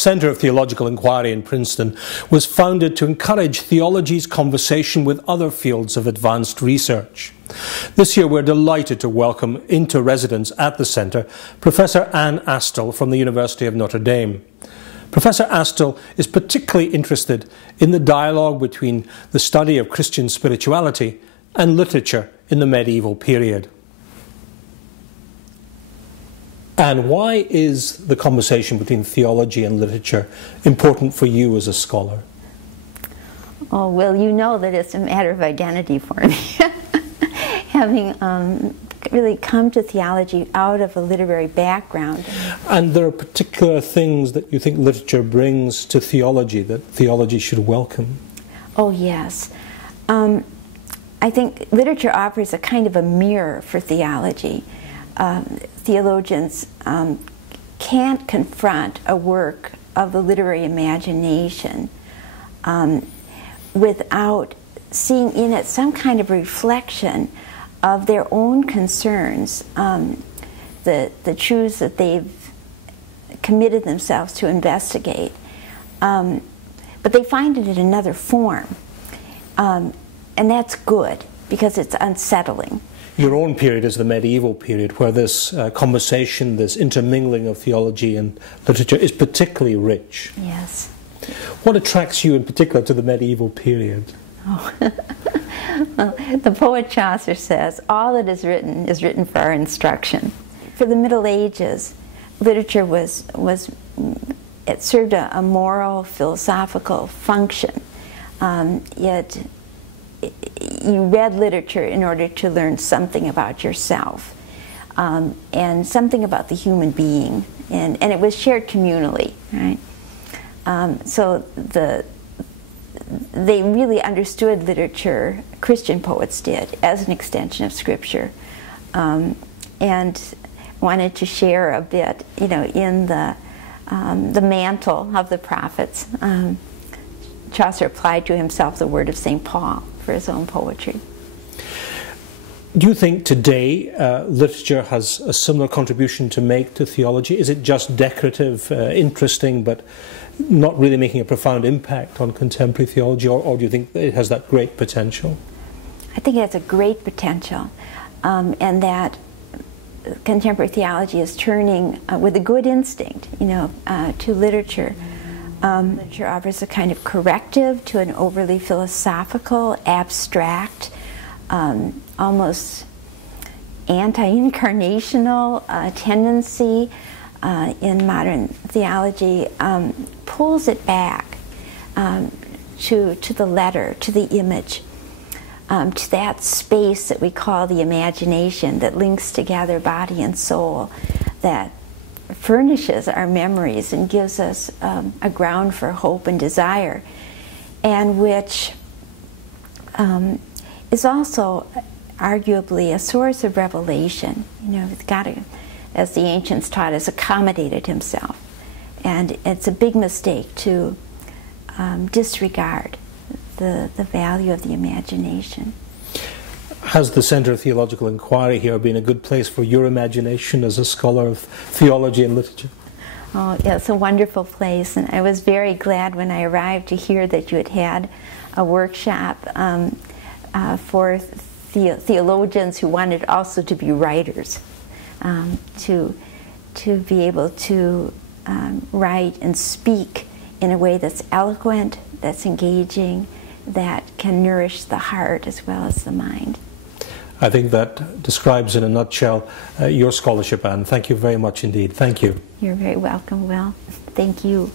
Center of Theological Inquiry in Princeton was founded to encourage theology's conversation with other fields of advanced research. This year we're delighted to welcome into residence at the Center Professor Astell from the University of Notre Dame. Professor Astell is particularly interested in the dialogue between the study of Christian spirituality and literature in the medieval period. And why is the conversation between theology and literature important for you as a scholar? Oh, well, you know that it's a matter of identity for me. Having really come to theology out of a literary background. And there are particular things that you think literature brings to theology that theology should welcome? Oh, yes. I think literature offers a kind of a mirror for theology. Theologians can't confront a work of the literary imagination without seeing in it some kind of reflection of their own concerns, the truths that they've committed themselves to investigate. But they find it in another form. And that's good, because it's unsettling. Your own period is the medieval period, where this conversation, this intermingling of theology and literature is particularly rich. Yes. What attracts you in particular to the medieval period? Oh. Well, the poet Chaucer says, all that is written for our instruction. For the Middle Ages, literature it served a moral, philosophical function. Yet you read literature in order to learn something about yourself and something about the human being, and it was shared communally, right? So they really understood literature, Christian poets did, as an extension of Scripture, and wanted to share a bit, you know, in the mantle of the prophets. Chaucer applied to himself the word of St. Paul for his own poetry. Do you think today literature has a similar contribution to make to theology? Is it just decorative, interesting, but not really making a profound impact on contemporary theology, or do you think it has that great potential? I think it has a great potential, and that contemporary theology is turning with a good instinct, you know, to literature. Literature offers a kind of corrective to an overly philosophical, abstract, almost anti-incarnational tendency in modern theology, pulls it back to the letter, to the image, to that space that we call the imagination, that links together body and soul, that furnishes our memories and gives us a ground for hope and desire, and which is also arguably a source of revelation. You know, God, as the ancients taught us, accommodated himself, and it's a big mistake to disregard the value of the imagination. Has the Center of Theological Inquiry here been a good place for your imagination as a scholar of theology and literature? Oh, yeah, it's a wonderful place, and I was very glad when I arrived to hear that you had a workshop for theologians who wanted also to be writers, to be able to write and speak in a way that's eloquent, that's engaging, that can nourish the heart as well as the mind. I think that describes in a nutshell your scholarship, Anne. Thank you very much indeed. Thank you. You're very welcome, Will. Thank you.